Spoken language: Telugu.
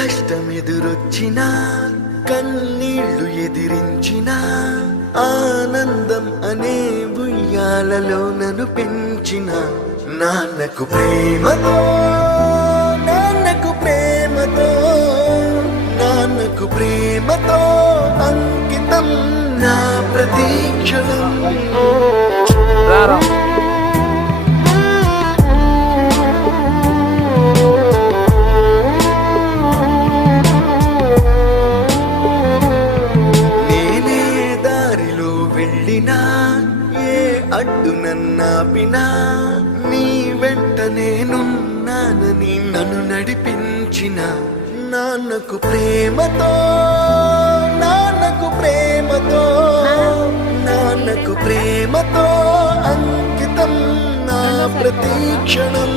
కష్టమెదురొచ్చినా కన్నీళ్లు ఎదిరించిన ఆనందం అనే ఉయ్యాలలో నన్ను పెంచిన నాన్నకు ప్రేమతో నాన్నకు ప్రేమతో నాన్నకు ప్రేమతో అంకితం నా ప్రతీక్షణం. నేనే దారిలో వెళ్ళినా ఏ అడ్డు నన్నాపినా నీ వెంట నేనున్నానని నన్ను నడిపించిన నాన్నకు ప్రేమతో నాన్నకు ప్రేమతో నాన్నకు ప్రేమతో అంకితం నా ప్రతీక్షణం.